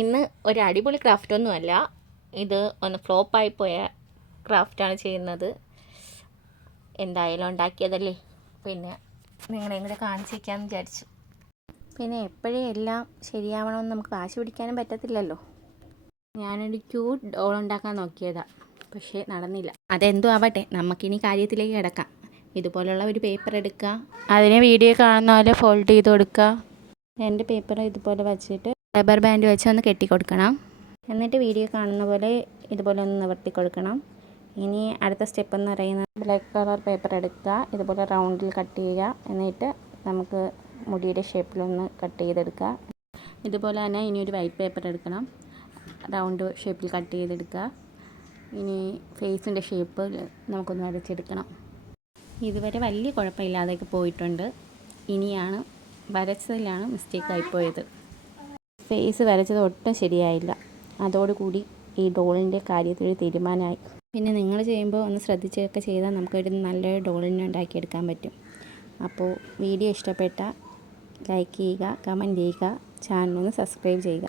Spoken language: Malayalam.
ഇന്ന് ഒരു അടിപൊളി ക്രാഫ്റ്റൊന്നുമല്ല, ഇത് ഒന്ന് ഫ്ലോപ്പായി പോയ ക്രാഫ്റ്റാണ് ചെയ്യുന്നത്. എന്തായാലും ഉണ്ടാക്കിയതല്ലേ, പിന്നെ നിങ്ങളെയും കൂടെ കാണിച്ചിരിക്കാമെന്ന് വിചാരിച്ചു. പിന്നെ എപ്പോഴേ എല്ലാം ശരിയാവണമെന്ന് നമുക്ക് വാശി പിടിക്കാനും പറ്റത്തില്ലല്ലോ. ഞാനൊരു ക്യൂട്ട് ഡോൾ ഉണ്ടാക്കാൻ നോക്കിയതാണ്, പക്ഷേ നടന്നില്ല. അതെന്തോ ആവട്ടെ, നമുക്കിനി കാര്യത്തിലേക്ക് കിടക്കാം. ഇതുപോലുള്ള ഒരു പേപ്പർ എടുക്കുക, അതിനെ വീഡിയോ കാണുന്ന പോലെ ഫോൾഡ് ചെയ്ത് കൊടുക്കുക. എൻ്റെ പേപ്പർ ഇതുപോലെ വച്ചിട്ട് റബ്ബർ ബാൻഡ് വെച്ച് ഒന്ന് കെട്ടിക്കൊടുക്കണം. എന്നിട്ട് വീഡിയോ കാണുന്ന പോലെ ഇതുപോലെ ഒന്ന് നിവർത്തി കൊടുക്കണം. ഇനി അടുത്ത സ്റ്റെപ്പ് എന്ന് പറയുന്നത് ബ്ലാക്ക് കളർ പേപ്പർ എടുക്കുക, ഇതുപോലെ റൗണ്ടിൽ കട്ട് ചെയ്യുക. എന്നിട്ട് നമുക്ക് മുടിയുടെ ഷേപ്പിലൊന്ന് കട്ട് ചെയ്തെടുക്കുക. ഇതുപോലെ തന്നെ ഇനി ഒരു വൈറ്റ് പേപ്പർ എടുക്കണം, റൗണ്ട് ഷേപ്പിൽ കട്ട് ചെയ്തെടുക്കുക. ഇനി ഫേസിൻ്റെ ഷേപ്പ് നമുക്കൊന്ന് വരച്ചെടുക്കണം. ഇതുവരെ വലിയ കുഴപ്പമില്ലാതെയൊക്കെ പോയിട്ടുണ്ട്. ഇനിയാണ് വരച്ചതിലാണ് മിസ്റ്റേക്കായിപ്പോയത്. ഫേസ് വരച്ചത് ഒട്ടും ശരിയായില്ല. അതോടുകൂടി ഈ ഡോളിൻ്റെ കാര്യത്തിൽ തീരുമാനമായി. പിന്നെ നിങ്ങൾ ചെയ്യുമ്പോൾ ഒന്ന് ശ്രദ്ധിച്ചൊക്കെ ചെയ്താൽ നമുക്കൊരു നല്ലൊരു ഡോളിനെ ഉണ്ടാക്കിയെടുക്കാൻ പറ്റും. അപ്പോൾ വീഡിയോ ഇഷ്ടപ്പെട്ടാൽ ലൈക്ക് ചെയ്യുക, കമൻറ്റ് ചെയ്യുക, ചാനലൊന്ന് സബ്സ്ക്രൈബ് ചെയ്യുക.